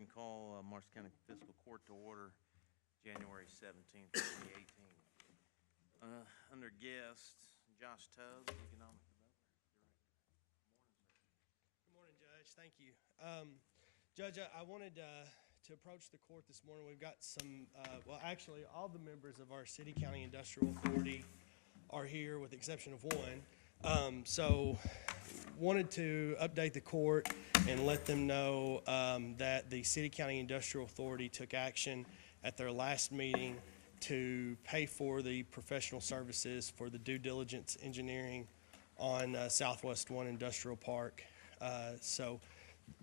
and call Marshall County Fiscal Court to order January 17th, 2018. Under guest, Josh Tubbs, Economic Development Director. Good morning, Judge. Thank you. Judge, I wanted to approach the court this morning. We've got some, well, actually, all the members of our City County Industrial Authority are here with the exception of one. So wanted to update the court and let them know that the City County Industrial Authority took action at their last meeting to pay for the professional services for the due diligence engineering on Southwest 1 Industrial Park. So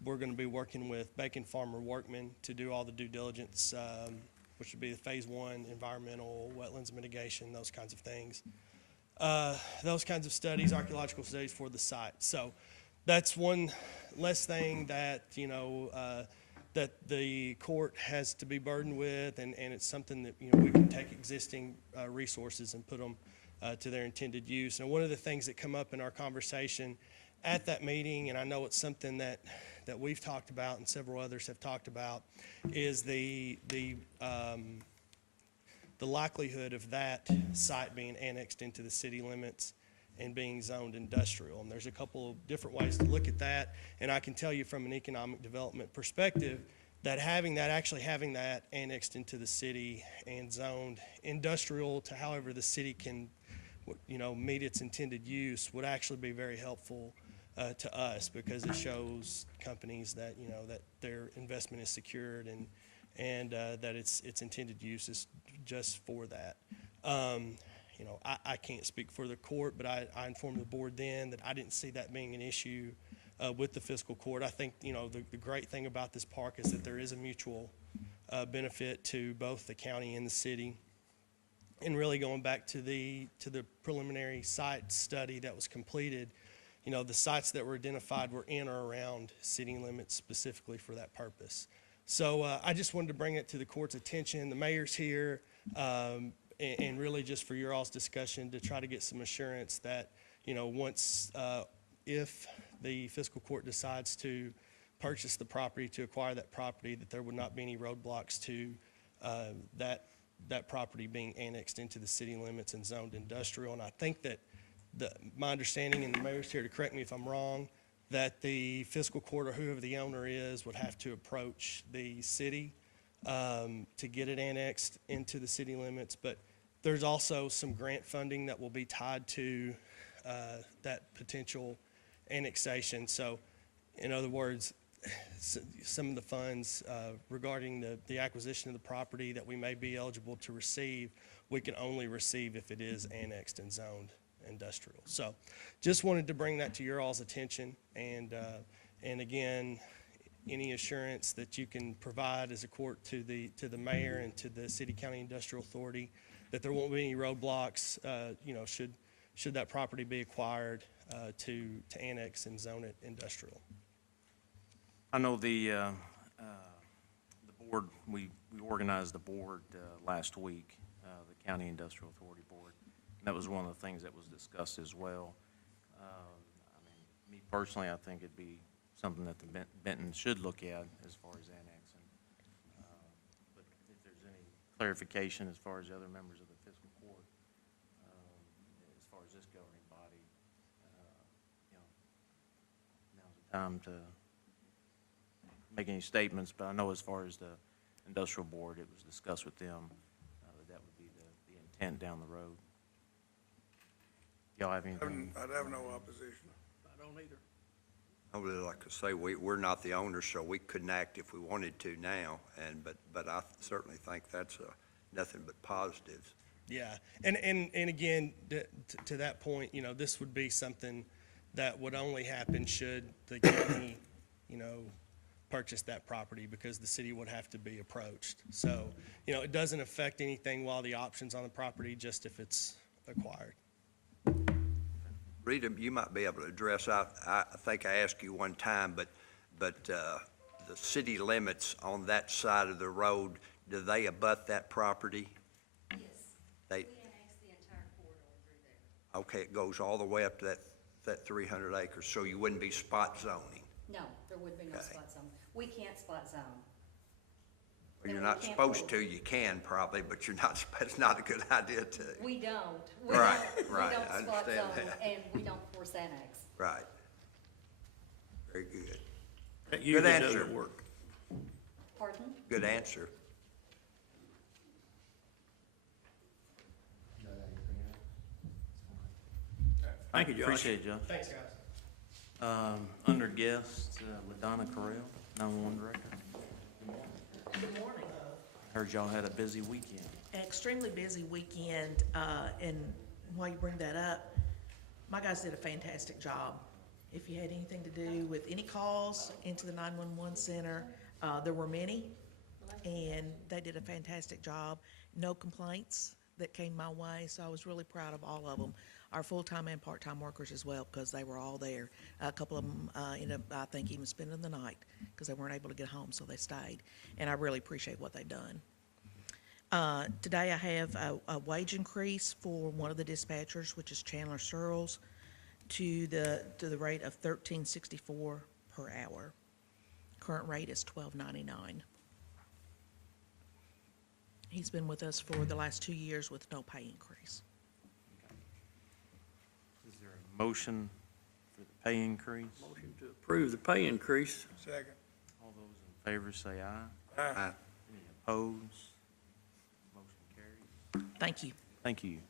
we're going to be working with Bacon Farmer Workman to do all the due diligence, which would be the Phase 1, environmental, wetlands mitigation, those kinds of things. Those kinds of studies, archaeological studies for the site. So that's one less thing that, that the court has to be burdened with, and it's something that, we can take existing resources and put them to their intended use. And one of the things that come up in our conversation at that meeting, and I know it's something that we've talked about and several others have talked about, is the likelihood of that site being annexed into the city limits and being zoned industrial. And there's a couple of different ways to look at that. And I can tell you from an economic development perspective that actually having that annexed into the city and zoned industrial to however the city can, meet its intended use would actually be very helpful to us, because it shows companies that, that their investment is secured and that its intended use is just for that. I can't speak for the court, but I informed the board then that I didn't see that being an issue with the fiscal court. I think, the great thing about this park is that there is a mutual benefit to both the county and the city. And really going back to the preliminary site study that was completed, the sites that were identified were in or around city limits specifically for that purpose. So I just wanted to bring it to the court's attention. The mayor's here, and really just for your all's discussion to try to get some assurance that, once, if the fiscal court decides to purchase the property, to acquire that property, that there would not be any roadblocks to that property being annexed into the city limits and zoned industrial. And I think that my understanding, and the mayor's here to correct me if I'm wrong, that the fiscal court or whoever the owner is would have to approach the city to get it annexed into the city limits. But there's also some grant funding that will be tied to that potential annexation. So in other words, some of the funds regarding the acquisition of the property that we may be eligible to receive, we can only receive if it is annexed and zoned industrial. So just wanted to bring that to your all's attention, and again, any assurance that you can provide as a court to the mayor and to the City County Industrial Authority that there won't be any roadblocks, should that property be acquired to annex and zone it industrial. I know the board, we organized the board last week, the County Industrial Authority Board. That was one of the things that was discussed as well. Me personally, I think it'd be something that the Benton should look at as far as annexing. But if there's any clarification as far as the other members of the fiscal court, as far as this governing body, now's the time to make any statements. But I know as far as the industrial board, it was discussed with them that would be the intent down the road. Y'all have anything? I'd have no opposition. I don't either. I would like to say we're not the owners, so we couldn't act if we wanted to now. But I certainly think that's nothing but positives. Yeah, and again, to that point, this would be something that would only happen should the county, purchase that property, because the city would have to be approached. So, it doesn't affect anything while the option's on the property, just if it's acquired. Rita, you might be able to address, I think I asked you one time, but the city limits on that side of the road, do they abut that property? Yes. They annex the entire corridor through there. Okay, it goes all the way up to that 300 acres, so you wouldn't be spot zoning. No, there would be no Okay. spot zone. We can't spot zone. Well, you're we not can't supposed force. to, you can probably, but you're not, it's not a good idea to. We don't. Right, We right, don't I spot understand zone, that. and we don't force annex. Right. Very good. That Good usually answer. doesn't work. Pardon? Good answer. Thank you, Josh. Appreciate it, Josh. Thanks, guys. Under guests, Ladonna Correll, 911 Director. Good morning. Heard y'all had a busy weekend. Extremely busy weekend, and while you bring that up, my guys did a fantastic job. If you had anything to do with any calls into the 911 center, there were many, and they did a fantastic job. No complaints that came my way, so I was really proud of all of them. Our full-time and part-time workers as well, because they were all there. A couple of them ended up, I think, even spending the night, because they weren't able to get home, so they stayed. And I really appreciate what they've done. Today I have a wage increase for one of the dispatchers, which is Chandler Searles, to the rate of $13.64 per hour. Current rate is $12.99. He's been with us for the last 2 years with no pay increase. Is there a motion for the pay increase? Motion to approve the pay increase. All those in favor say aye. Aye. Any opposed? Motion carries. Thank you. Thank you.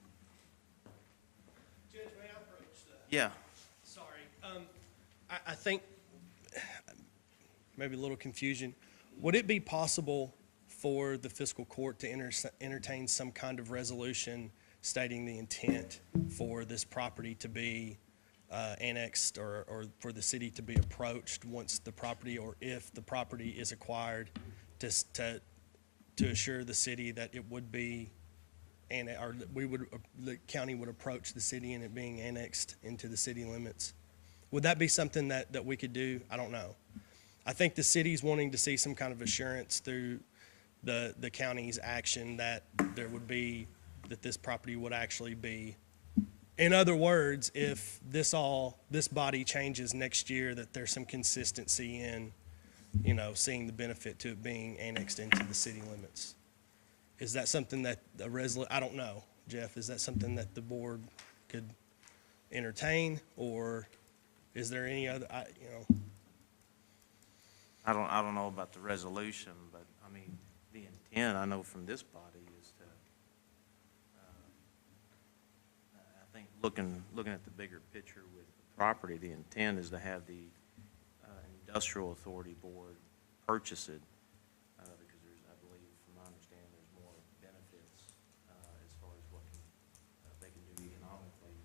Judge, may I approach the? Yeah. Sorry. I think maybe a little confusion. Would it be possible for the fiscal court to entertain some kind of resolution stating the intent for this property to be annexed or for the city to be approached once the property or if the property is acquired to assure the city that it would be or that the county would approach the city and it being annexed into the city limits? Would that be something that we could do? I don't know. I think the city's wanting to see some kind of assurance through the county's action that there would be, that this property would actually be. In other words, if this body changes next year, that there's some consistency in, seeing the benefit to it being annexed into the city limits. Is that something that I don't know, Jeff, is that something that the board could entertain, or is there any other, I don't know about the resolution, but, I mean, the intent, I know from this body is to, I think, looking at the bigger picture with the property, the intent is to have the Industrial Authority Board purchase it, because there's, I believe, from my understanding, there's more benefits as far as what they can do economically.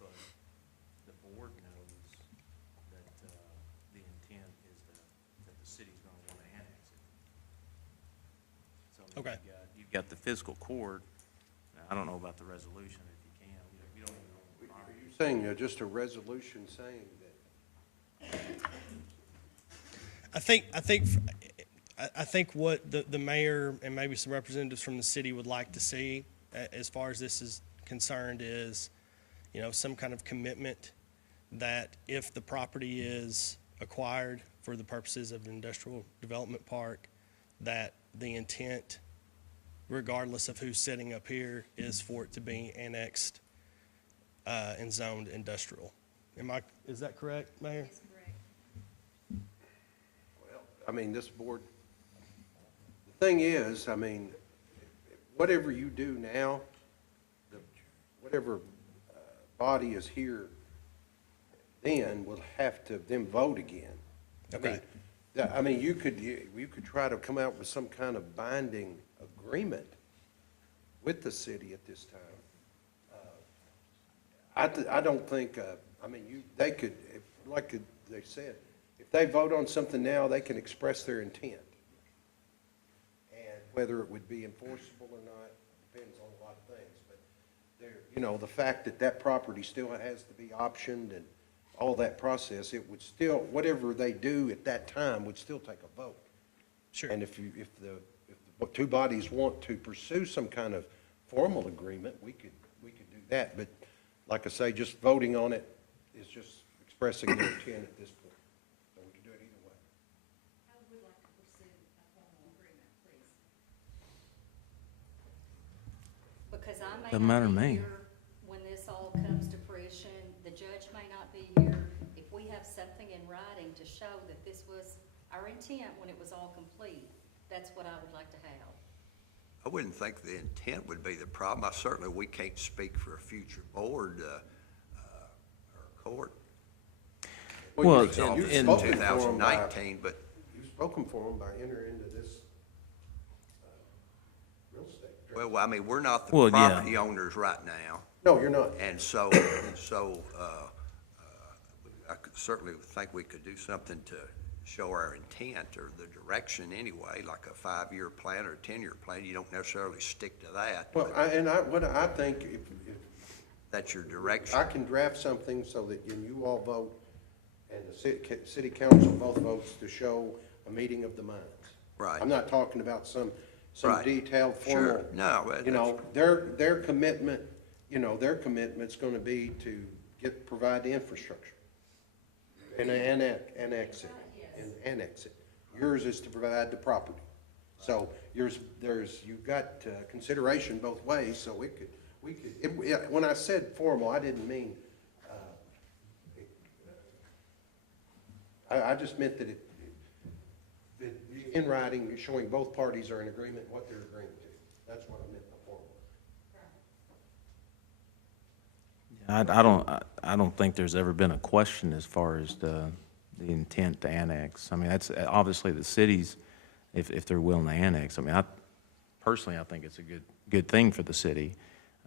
But the board knows that the intent is that the city's going to want to annex it. So I mean, Okay. you've got the fiscal court. I don't know about the resolution if you can. We don't even know the Are property. you saying just a resolution saying that? I think what the mayor and maybe some representatives from the city would like to see, as far as this is concerned, is, some kind of commitment that if the property is acquired for the purposes of an industrial development park, that the intent, regardless of who's sitting up here, is for it to be annexed and zoned industrial. Is that correct, Mayor? That's correct. Well, I mean, this board, the thing is, I mean, whatever you do now, whatever body is here then will have to then vote again. Okay. I mean, you could try to come out with some kind of binding agreement with the city at this time. I don't think, I mean, they could, like they said, if they vote on something now, they can express their intent. And whether it would be enforceable or not depends on a lot of things. But the fact that that property still has to be optioned and all that process, it would still, whatever they do at that time would still take a vote. Sure. And if the two bodies want to pursue some kind of formal agreement, we could do that. But like I say, just voting on it is just expressing their intent at this point. So we can do it either way. I would like to pursue Because I may Doesn't matter to not me. be here when this all comes to fruition, the judge may not be here. If we have something in writing to show that this was our intent when it was all complete, that's what I would like to have. I wouldn't think the intent would be the problem. Certainly, we can't speak for a future board, or court. Well, It's all and- in and- 2019, but You've spoken for them by entering into this real estate. well, I mean, we're not the Well, yeah. property owners right now, No, you're not. and so, I could certainly think we could do something to show our intent or the direction anyway, like a 5-year plan or a 10-year plan. You don't necessarily stick to that, Well, but what I think, if that's your direction. I can draft something so that when you all vote, and the city council both votes to show a meeting of the minds. Right. I'm not talking about some Right. detailed Sure. formal. No, well, You know, their commitment, their commitment's gonna be to provide the infrastructure. And annex it. Yours is to provide the property. So you've got consideration both ways, so when I said formal, I didn't mean, I just meant that in writing, showing both parties are in agreement what they're agreeing to. That's what I meant by formal. I don't think there's ever been a question as far as the intent to annex. I mean, that's obviously the cities, if they're willing to annex. I mean, personally, I think it's a good thing for the city.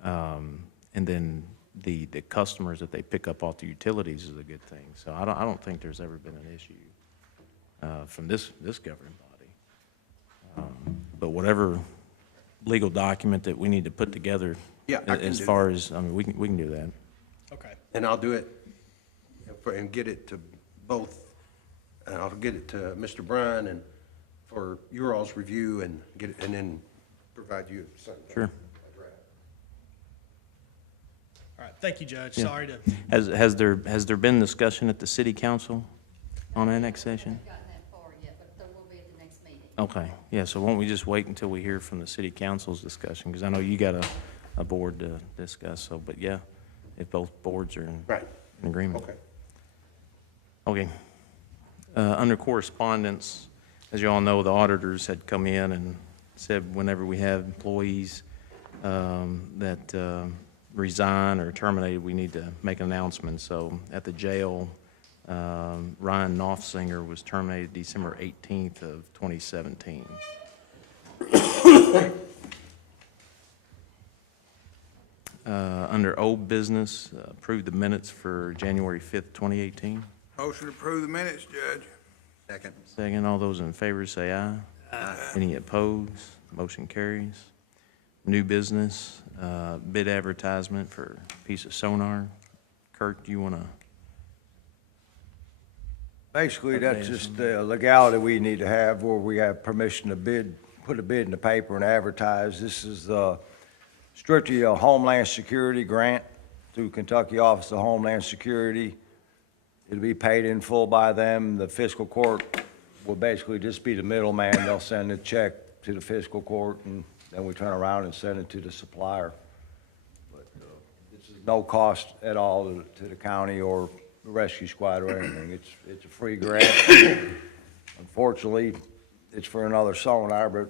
And then the customers that they pick up off the utilities is a good thing. So I don't think there's ever been an issue from this governing body. But whatever legal document that we need to put together, Yeah, I can as do far as, I mean, we can do that. Okay. And I'll do it and get it to both, I'll get it to Mr. Bryan and for your all's review and get it, and then provide you something. Sure. a draft. All right, thank you, Judge. Yeah. Sorry to, Has there been discussion at the city council on annexation? Haven't gotten that far yet, but there will be at the next meeting. Okay, yeah, so won't we just wait until we hear from the city council's discussion? Because I know you got a board to discuss, so, but yeah, if both boards are in Right, agreement. okay. Okay. Under correspondence, as you all know, the auditors had come in and said whenever we have employees that resign or terminated, we need to make an announcement. So at the jail, Ryan Knopfsinger was terminated December 18th of 2017. Under old business, approve the minutes for January 5th, 2018. Motion to approve the minutes, Judge. Second. Second, all those in favor say aye. Any opposed? Motion carries. New business, bid advertisement for a piece of sonar. Kurt, do you want to? Basically, Okay, that's just the legality we need to have where we have permission to bid, put a bid in the paper and advertise. This is strictly a Homeland Security grant through Kentucky Office of Homeland Security. It'll be paid in full by them. The fiscal court will basically just be the middleman. They'll send a check to the fiscal court, and then we turn around and send it to the supplier. But this is no cost at all to the county or the rescue squad or anything. It's a free grant. Unfortunately, it's for another sonar, but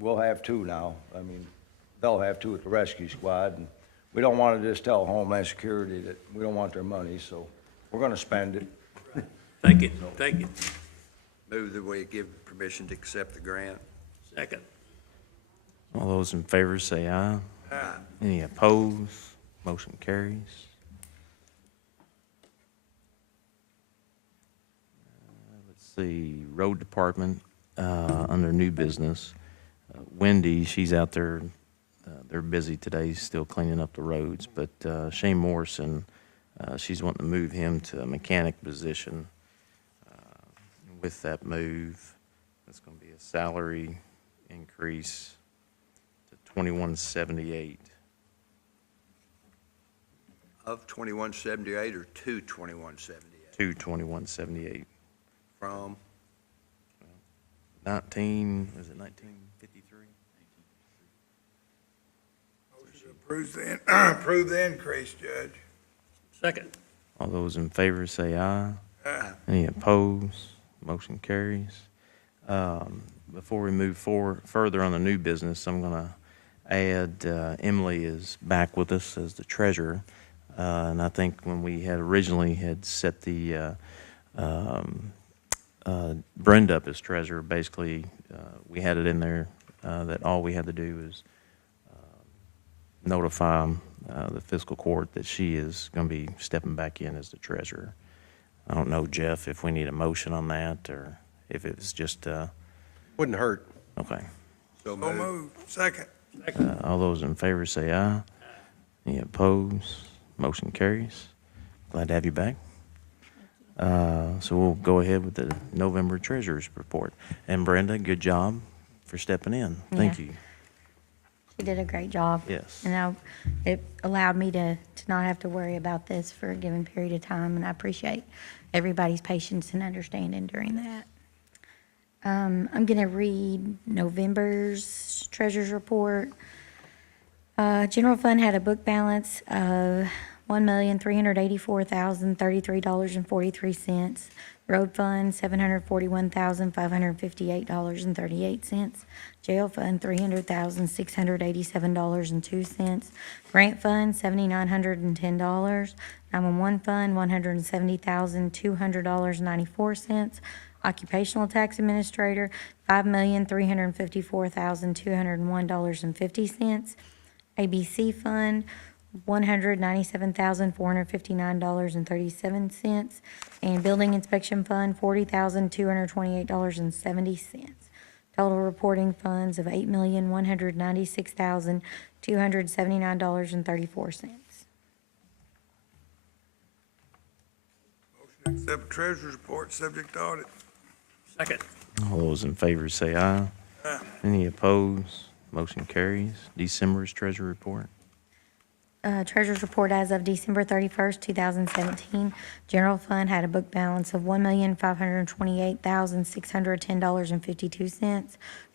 we'll have two now. I mean, they'll have two at the rescue squad, and we don't want to just tell Homeland Security that we don't want their money, so we're gonna spend it. Take it, take it. Move that we give permission to accept the grant. Second. All those in favor say aye. Any opposed? Motion carries. Let's see, road department, under new business. Wendy, she's out there, they're busy today, still cleaning up the roads, but Shane Morrison, she's wanting to move him to a mechanic position. With that move, that's gonna be a salary increase to $21.78. Of 2178 or to 2178? To $21.78. From? 1953? Approve the increase, Judge. Second. All those in favor say aye. Aye. Any opposed? Motion carries. Before we move further on the new business, I'm gonna add, Emily is back with us as the treasurer. And I think when we had originally had set the, Brenda up as treasurer, basically, we had it in there, that all we had to do is, notify, the fiscal court that she is gonna be stepping back in as the treasurer. I don't know, Jeff, if we need a motion on that, or if it's just, Wouldn't hurt. okay. So So moved. moved. Second. All those in favor say aye. Any opposed? Motion carries. Glad to have you back. So we'll go ahead with the November treasurer's report. And Brenda, good job for stepping in. Thank Yeah. you. She did a great job. Yes. And it allowed me to not have to worry about this for a given period of time, and I appreciate everybody's patience and understanding during that. I'm gonna read November's treasurer's report. General fund had a book balance of $1,384,033.43. Road fund, $741,558.38. Jail fund, $300,687.02. Grant fund, $7,910. 911 fund, $170,200.94. Occupational tax administrator, $5,354,201.50. ABC fund, $197,459.37, and building inspection fund, $40,228.70. Total reporting funds of $8,196,279.34. Accept treasurer's report, subject to audit. Second. All those in favor say aye. Aye. Any opposed? Motion carries. December's treasurer report. Treasurer's report as of December 31st, 2017. General fund had a book balance of $1,528,610.52.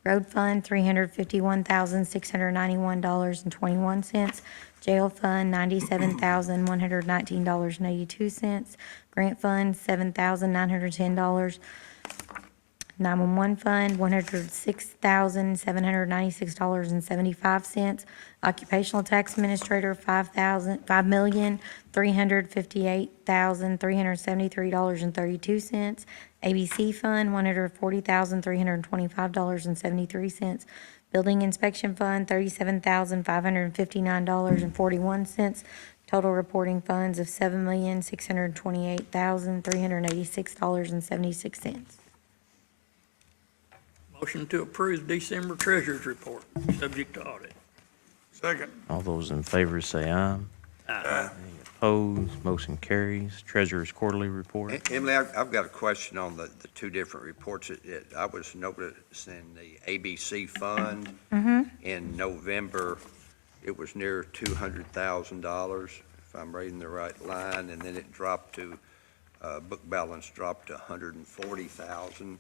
Road fund, $351,691.21. Jail fund, $97,119.82. Grant fund, $7,910. 911 fund, $106,796.75. Occupational tax administrator, $5,358,373.32. ABC fund, $140,325.73. Building inspection fund, $37,559.41. Total reporting funds of $7,628,386.76. Motion to approve December treasurer's report, subject to audit. Second. All those in favor say aye. Aye. Any opposed? Motion carries. Treasurer's quarterly report. Emily, I've got a question on the two different reports. I was noticing the ABC fund in November, it was near $200,000, if I'm reading the right line, and then it dropped to, book balance dropped to $140,000.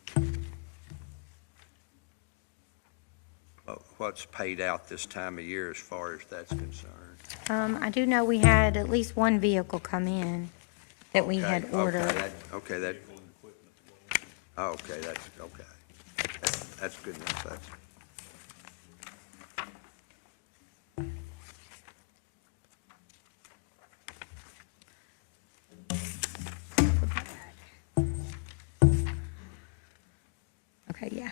What's paid out this time of year as far as that's concerned? I do know we had at least one vehicle come in that we Okay, had ordered. Okay, that's good enough, Okay, yeah.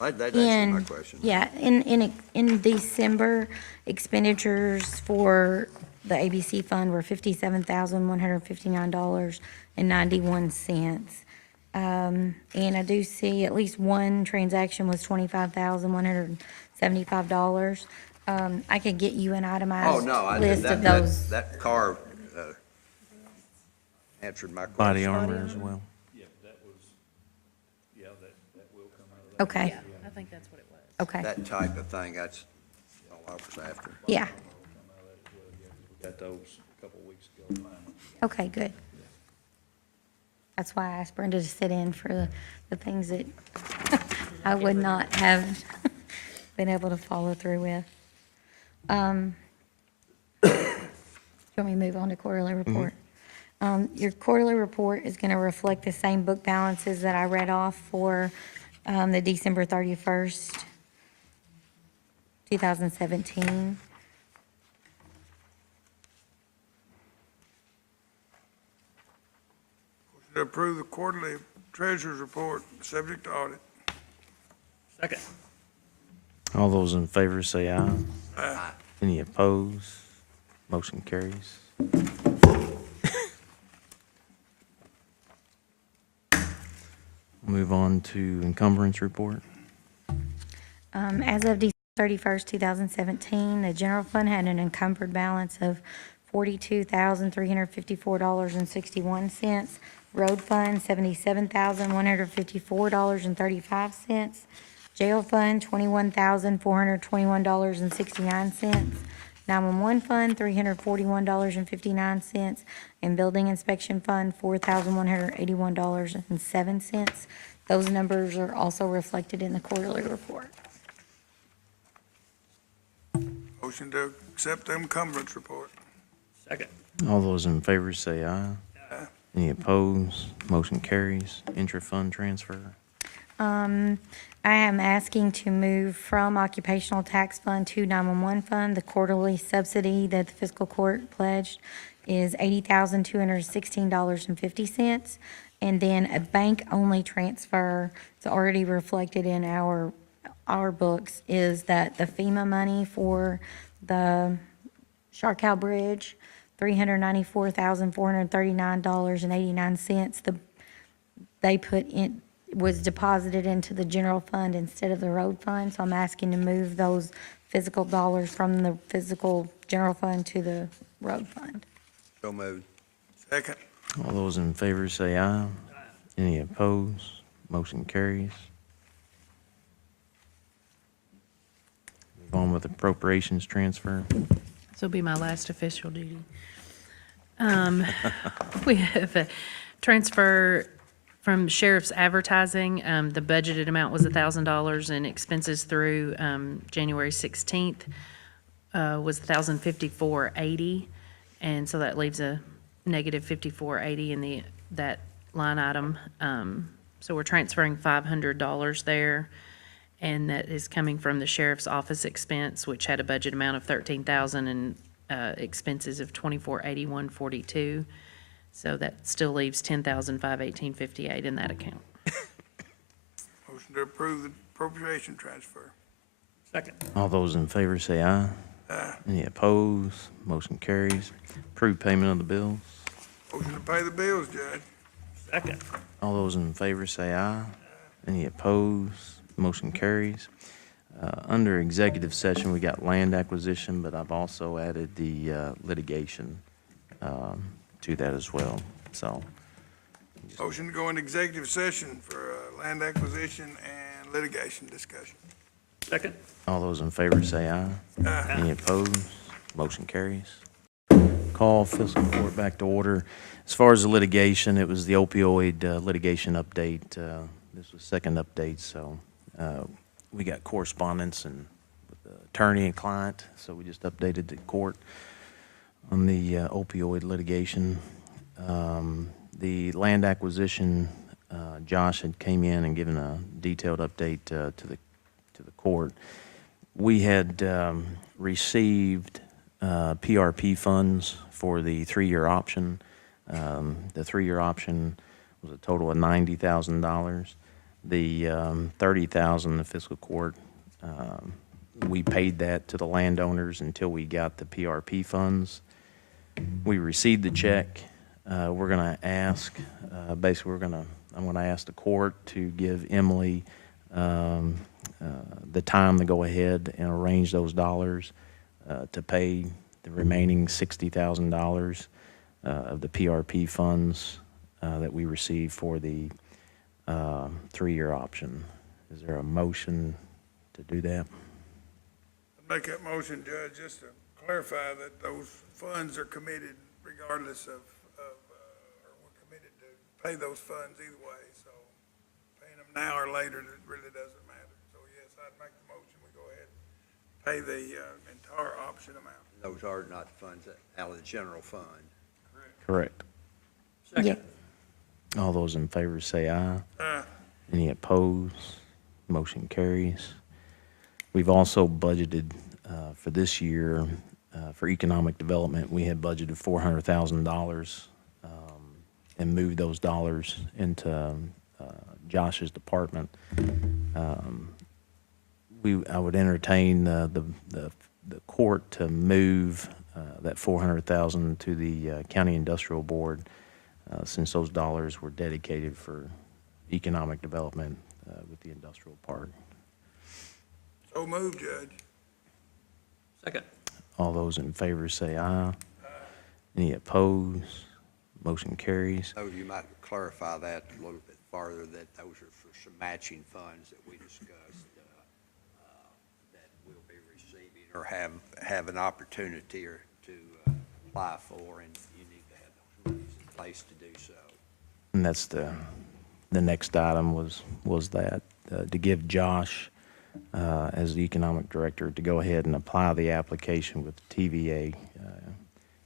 That answers my In, question. yeah, in December, expenditures for the ABC fund were $57,159.91. And I do see at least one transaction was $25,175. I could get you an Oh, itemized no, list of those. that car answered my Body question. armor as well. Okay, I think that's what it was. okay, That type of thing, that's all I was after. yeah, Got those a couple weeks ago. okay, good. That's why I asked Brenda to sit in for the things that I would not have been able to follow through with. want me to move on to quarterly report? Your quarterly report is going to reflect the same book balances that I read off for the December 31st, 2017. Motion to approve the quarterly treasurer's report, subject to audit. Second. All those in favor say aye. Aye. Any opposed? Motion carries. Move on to encumbrance report. As of December 31st, 2017, the general fund had an encumbered balance of $42,354.61. Road fund, $77,154.35. Jail fund, $21,421.69. 911 fund, $341.59. And building inspection fund, $4,181.07. Those numbers are also reflected in the quarterly report. Motion to accept the encumbrance report. Second. All those in favor say aye. Aye. Any opposed? Motion carries. Intra-fund transfer. I am asking to move from occupational tax fund to 911 fund. The quarterly subsidy that the fiscal court pledged is $80,216.50. And then a bank-only transfer, it's already reflected in our books, is that the FEMA money for the Sharkow Bridge, $394,439.89. They put in, was deposited into the general fund instead of the road fund, so I'm asking to move those physical dollars from the physical general fund to the road fund. So moved. Second. All those in favor say aye. Any opposed? Motion carries. Move on with appropriations transfer. This will be my last official duty. We have a transfer from sheriff's advertising. The budgeted amount was $1,000, and expenses through January 16th was $1,054.80, and so that leaves a negative $54.80 in that line item. So we're transferring $500 there, and that is coming from the sheriff's office expense, which had a budget amount of $13,000 and expenses of $24,8142. So that still leaves $10,518.58 in that account. Motion to approve the appropriation transfer. Second. All those in favor say aye. Aye. Any opposed? Motion carries. Approve payment of the bills. Motion to pay the bills, Judge. Second. All those in favor say aye. Any opposed? Motion carries. Under executive session, we got land acquisition, but I've also added the litigation to that as well. So, Motion to go into executive session for land acquisition and litigation discussion. Second. all those in favor say aye. Any opposed? Motion carries. Call fiscal court back to order. As far as the litigation, it was the opioid litigation update. This was second update, so we got correspondence and with the attorney and client, so we just updated the court on the opioid litigation. The land acquisition, Josh had came in and given a detailed update to the court. We had received PRP funds for the 3-year option. The 3-year option was a total of $90,000. The $30,000 the fiscal court, we paid that to the landowners until we got the PRP funds. We received the check. We're going to ask, basically I'm going to ask the court to give Emily the time to go ahead and arrange those dollars to pay the remaining $60,000 of the PRP funds that we received for the 3-year option. Is there a motion to do that? Make that motion, Judge, just to clarify that those funds are committed regardless of or we're committed to pay those funds either way, so paying them now or later, it really doesn't matter. So yes, I'd make the motion, we go ahead and pay the entire option amount. Those are not funds out of the general fund. Correct. Yeah. All those in favor say aye. Any opposed? Motion carries. We've also budgeted for this year, for economic development, we had budgeted $400,000 and moved those dollars into Josh's department. I would entertain the court to move that $400,000 to the County Industrial Board, since those dollars were dedicated for economic development with the industrial park. So moved, Judge. Second. All those in favor say aye. Any opposed? Motion carries. So you might clarify that a little bit farther, that those are for some matching funds that we discussed, that we'll be receiving or have an opportunity or to apply for, and you need to have those monies in place to do so. And that's the next item was that, to give Josh, as the economic director, to go ahead and apply the application with TVA,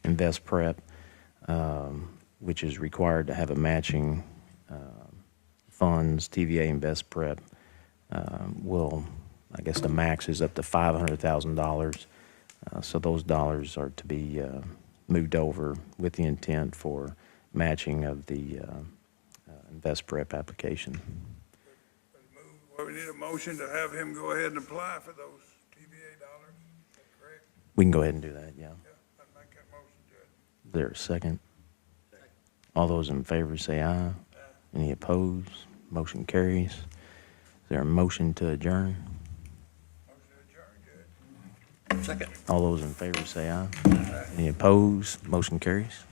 Invest Prep, which is required to have a matching funds. TVA Invest Prep will, I guess the max is up to $500,000. So those dollars are to be moved over with the intent for matching of the Invest Prep application. Well, we need a motion to have him go ahead and apply for those TVA dollars, is that correct? We can go ahead and do that, yeah. Yeah, I'd make that motion, Judge. Is there a second? All those in favor say aye. Any opposed? Motion carries. Is there a motion to adjourn? Motion to adjourn, Judge. Second. All those in favor say aye. Any opposed? Motion carries.